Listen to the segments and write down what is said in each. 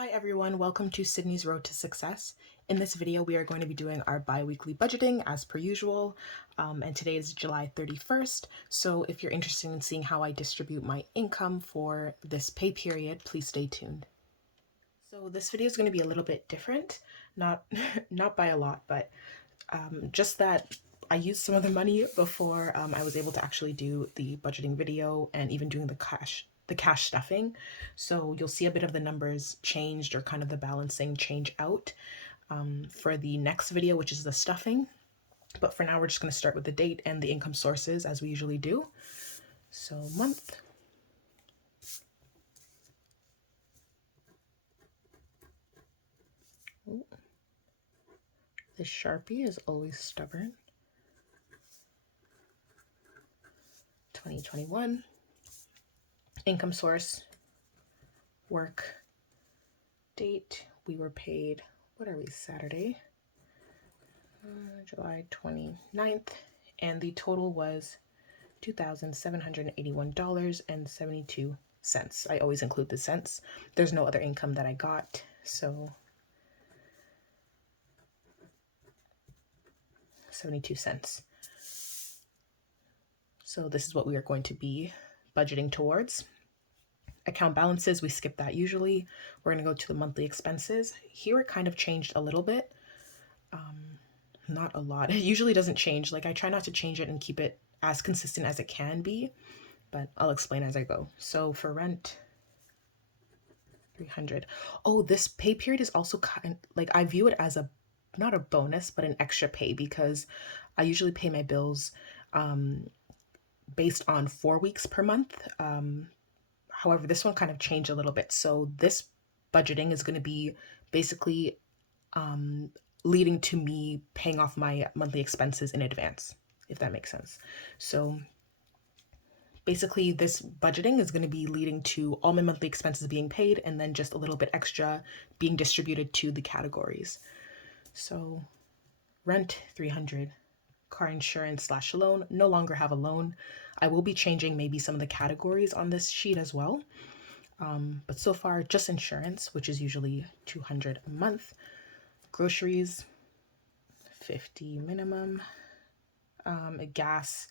Hi everyone, welcome to Sydney's Road to Success. In this video, we are going to be doing our bi-weekly budgeting as per usual, and today is July 31st, so if you're interested in seeing how I distribute my income for this pay period, please stay tuned. So this video is going to be a little bit different, not by a lot, but just that I used some of the money before I was able to actually do the budgeting video and even doing the cash stuffing. So you'll see a bit of the numbers changed or kind of the balancing change out for the next video, which is the stuffing. But for now, we're just going to start with the date and the income sources as we usually do. So month. Ooh. The Sharpie is always stubborn. 2021. Income source. Work. Date. We were paid, what are we, Saturday? July 29th. And the total was $2,781.72. I always include the cents. There's no other income that I got, so 72 cents. So this is what we are going to be budgeting towards. Account balances, we skip that usually. We're going to go to the monthly expenses. Here it kind of changed a little bit. Not a lot. It usually doesn't change. Like I try not to change it and keep it as consistent as it can be, but I'll explain as I go. So for rent, 300. Oh, this pay period is also kind like I view it as a not a bonus, but an extra pay because I usually pay my bills based on 4 weeks per month. However, this one kind of changed a little bit. So this budgeting is going to be basically leading to me paying off my monthly expenses in advance, if that makes sense. So basically this budgeting is going to be leading to all my monthly expenses being paid and then just a little bit extra being distributed to the categories. So rent, 300. Car insurance / loan, no longer have a loan. I will be changing maybe some of the categories on this sheet as well. But so far, just insurance, which is usually 200 a month. Groceries, 50 minimum. Gas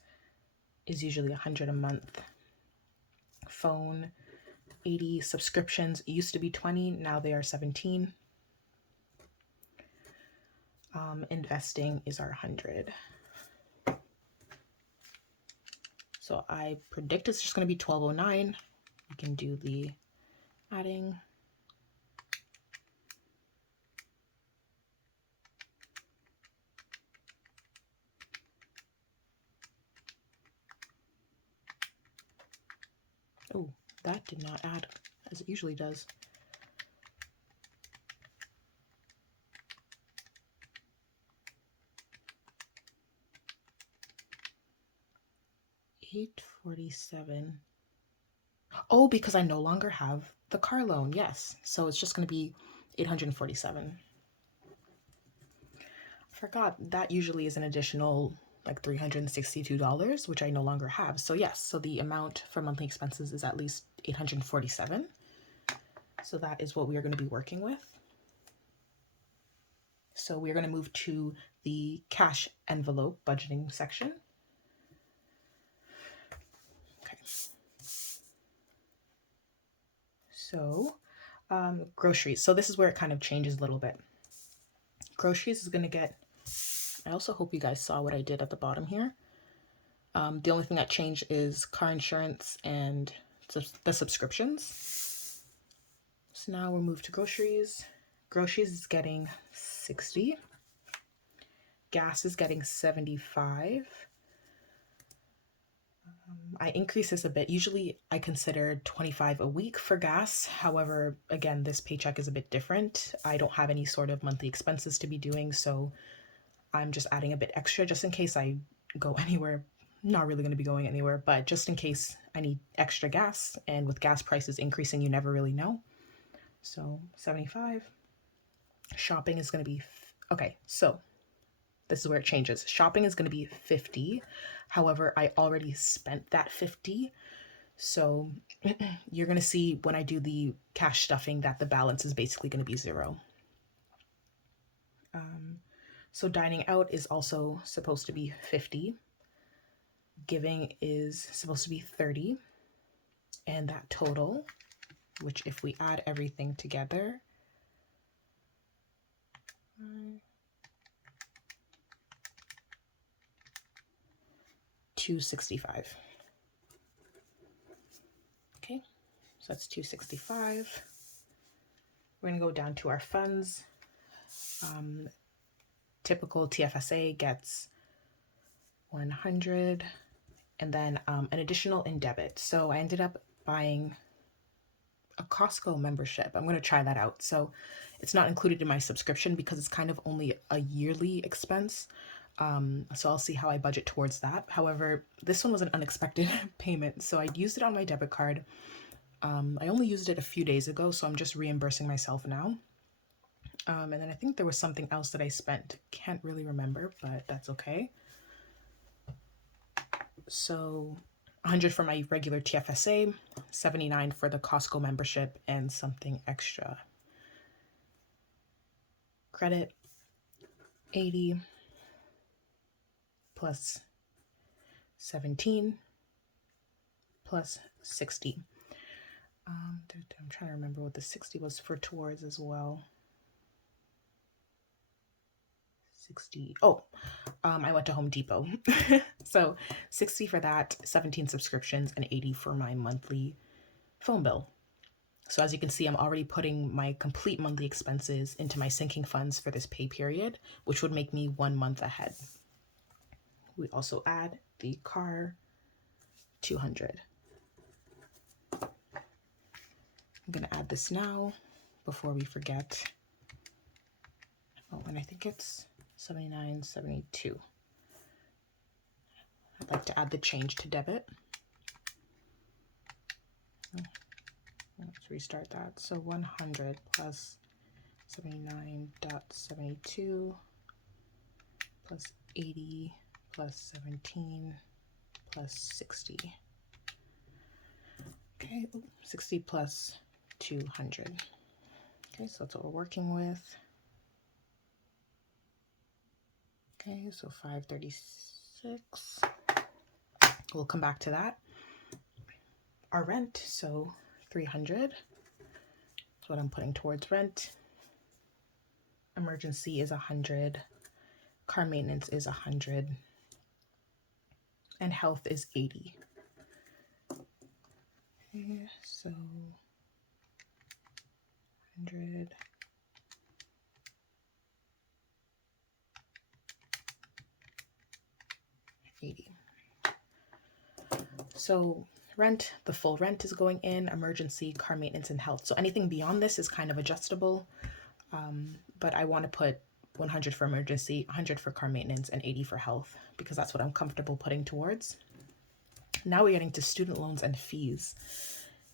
is usually 100 a month. Phone, 80. Subscriptions used to be 20, now they are 17. Investing is our 100. So I predict it's just going to be 1209. We can do the adding. Oh, that did not add as it usually does. $847. Oh, because I no longer have the car loan. Yes. So it's just going to be $847. I forgot that usually is an additional like $362, which I no longer have. So yes, so the amount for monthly expenses is at least $847. So that is what we are going to be working with. So we're going to move to the cash envelope budgeting section. Okay. So groceries. So this is where it kind of changes a little bit. Groceries is going to get, I also hope you guys saw what I did at the bottom here. The only thing that changed is car insurance and the subscriptions. So now we'll move to groceries. Groceries is getting 60. Gas is getting 75. I increase this a bit. Usually I consider 25 a week for gas. However, again, this paycheck is a bit different. I don't have any sort of monthly expenses to be doing, so I'm just adding a bit extra just in case I go anywhere. Not really going to be going anywhere, but just in case I need extra gas, and with gas prices increasing, you never really know. So 75. Shopping is going to be, okay, so this is where it changes. Shopping is going to be 50. However, I already spent that 50. So you're going to see when I do the cash stuffing that the balance is basically going to be zero. So dining out is also supposed to be 50. Giving is supposed to be 30. And that total, which if we add everything together, 265. Okay, so that's 265. We're gonna go down to our funds. Typical TFSA gets 100, and then an additional in debit. So I ended up buying a Costco membership. I'm going to try that out. So it's not included in my subscription because it's kind of only a yearly expense. So I'll see how I budget towards that. However, this one was an unexpected payment. So I used it on my debit card. I only used it a few days ago, so I'm just reimbursing myself now. And then I think there was something else that I spent. Can't really remember, but that's okay. So 100 for my regular TFSA, 79 for the Costco membership, and something extra. Credit, 80 plus 17 plus 60. I'm trying to remember what the 60 was for towards as well. 60. Oh, I went to Home Depot. So 60 for that, 17 subscriptions, and 80 for my monthly phone bill. So as you can see, I'm already putting my complete monthly expenses into my sinking funds for this pay period, which would make me 1 month ahead. We also add the car, 200. I'm gonna add this now before we forget. Oh, and I think it's 79, 72. I'd like to add the change to debit. Let's restart that. So 100 plus 79.72 plus 80 plus 17 plus 60. Okay, 60 plus 200. Okay, so that's what we're working with. Okay, so 536. We'll come back to that. Our rent, so 300. That's what I'm putting towards rent. Emergency is 100. Car maintenance is 100. And health is 80. Okay, so 100. So rent, the full rent is going in, emergency, car maintenance, and health. So anything beyond this is kind of adjustable, but I want to put 100 for emergency, 100 for car maintenance, and 80 for health because that's what I'm comfortable putting towards. Now we're getting to student loans and fees,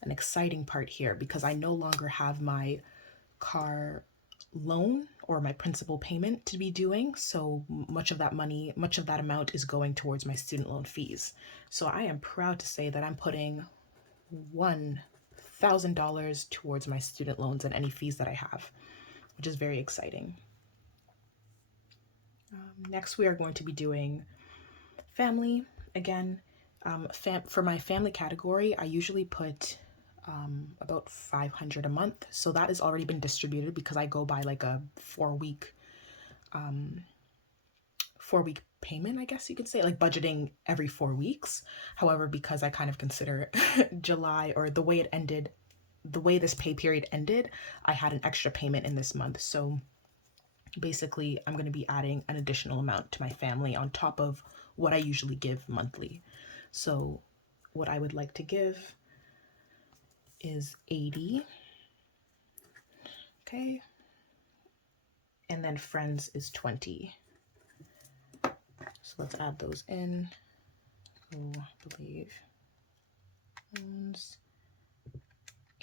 an exciting part here because I no longer have my car loan or my principal payment to be doing. So much of that money, much of that amount is going towards my student loan fees. So I am proud to say that I'm putting $1,000 towards my student loans and any fees that I have, which is very exciting. Next, we are going to be doing family again. For my family category, I usually put about 500 a month. So that has already been distributed because I go by like a 4-week payment, I guess you could say, like budgeting every 4 weeks. However, because I kind of consider July or the way it ended, the way this pay period ended, I had an extra payment in this month. So basically, I'm going to be adding an additional amount to my family on top of what I usually give monthly. So what I would like to give is 80. Okay. And then friends is 20. So let's add those in. So I believe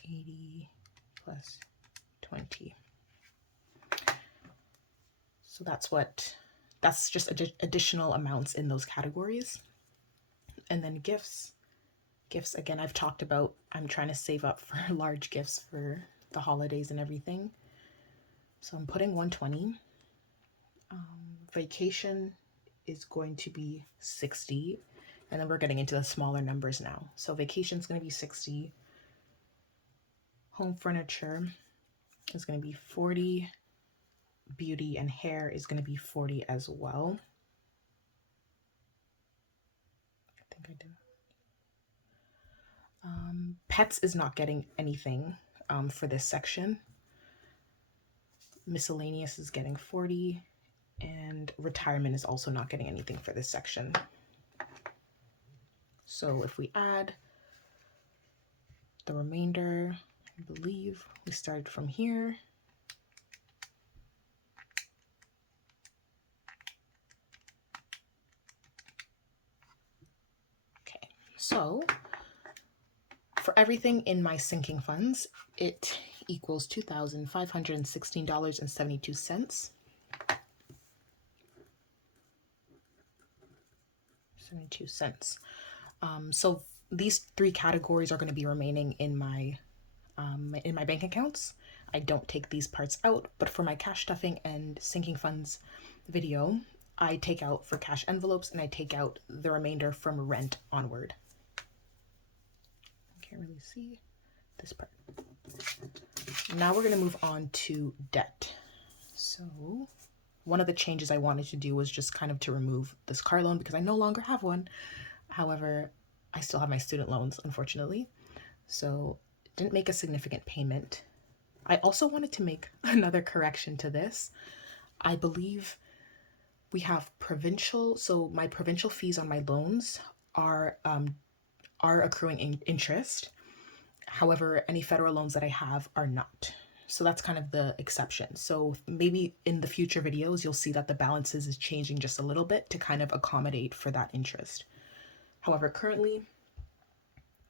80 plus 20. So that's just additional amounts in those categories. And then gifts. Gifts, again, I've talked about, I'm trying to save up for large gifts for the holidays and everything. So I'm putting 120. Vacation is going to be 60. And then we're getting into the smaller numbers now. So vacation is going to be 60. Home furniture is going to be 40. Beauty and hair is going to be 40 as well. I think I did. Pets is not getting anything for this section. Miscellaneous is getting 40, and retirement is also not getting anything for this section. So if we add the remainder, I believe we started from here. Okay, so for everything in my sinking funds, it equals $2,516.72. 72 cents. So these three categories are going to be remaining in my bank accounts. I don't take these parts out, but for my cash stuffing and sinking funds video, I take out for cash envelopes and I take out the remainder from rent onward. I can't really see this part. Now we're going to move on to debt. So one of the changes I wanted to do was just kind of to remove this car loan because I no longer have one. However, I still have my student loans, unfortunately. So didn't make a significant payment. I also wanted to make another correction to this. I believe we have provincial, so my provincial fees on my loans are accruing interest. However, any federal loans that I have are not. So that's kind of the exception. So maybe in the future videos, you'll see that the balances is changing just a little bit to kind of accommodate for that interest. However, currently,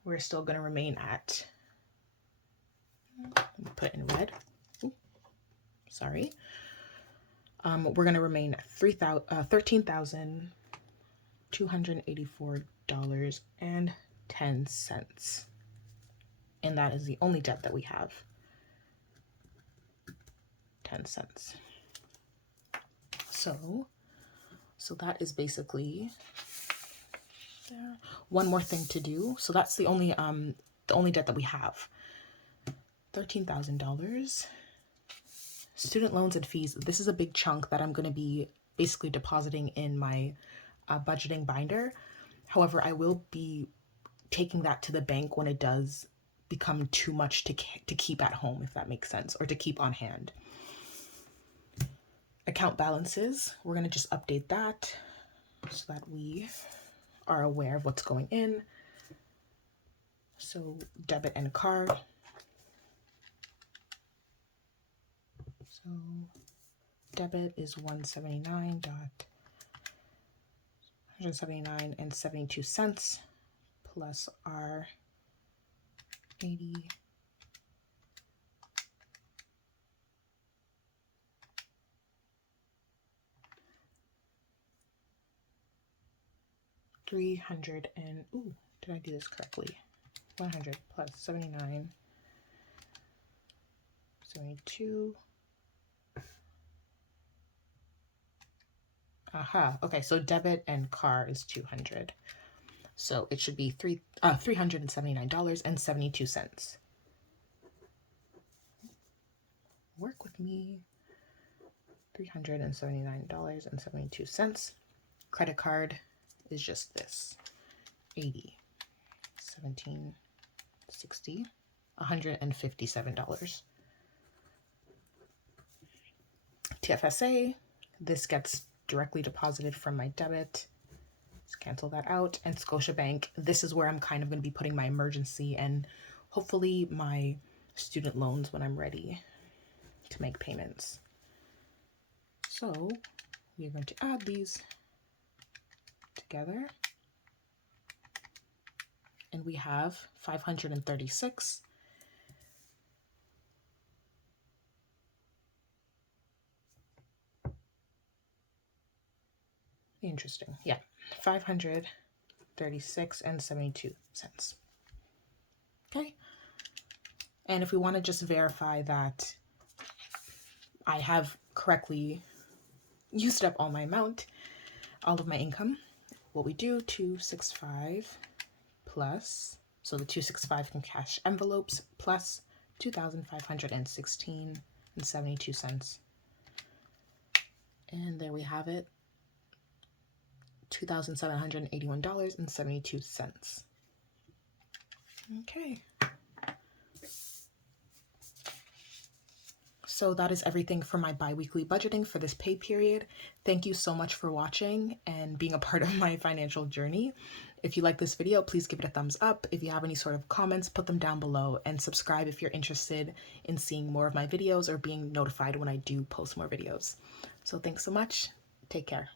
we're still going to remain at, let me put it in red. Ooh, sorry. We're going to remain at $13,284.10. And that is the only debt that we have. 10 cents. So that is basically there. One more thing to do. So that's the only debt that we have. $13,000. Student loans and fees. This is a big chunk that I'm going to be basically depositing in my budgeting binder. However, I will be taking that to the bank when it does become too much to keep at home, if that makes sense, or to keep on hand. Account balances, we're going to just update that so that we are aware of what's going in. So debit and card. So debit is 179.72 plus our 80. $300 and, ooh, did I do this correctly? 100 plus 79, 72. Aha, okay, so debit and car is 200. So it should be $379.72. Work with me. $379.72. Credit card is just this. 80, 17, 60, $157. TFSA, this gets directly deposited from my debit. Let's cancel that out. And Scotiabank, this is where I'm kind of going to be putting my emergency and hopefully my student loans when I'm ready to make payments. So we're going to add these together. And we have 536. Interesting. Yeah, 536 and 72 cents. Okay. And if we want to just verify that I have correctly used up all my amount, all of my income, what we do, 265 plus, so the 265 from cash envelopes plus 2,516 and 72 cents. And there we have it, $2,781.72. Okay. So that is everything for my bi-weekly budgeting for this pay period. Thank you so much for watching and being a part of my financial journey. If you like this video, please give it a thumbs up. If you have any sort of comments, put them down below, and subscribe if you're interested in seeing more of my videos or being notified when I do post more videos. So thanks so much. Take care.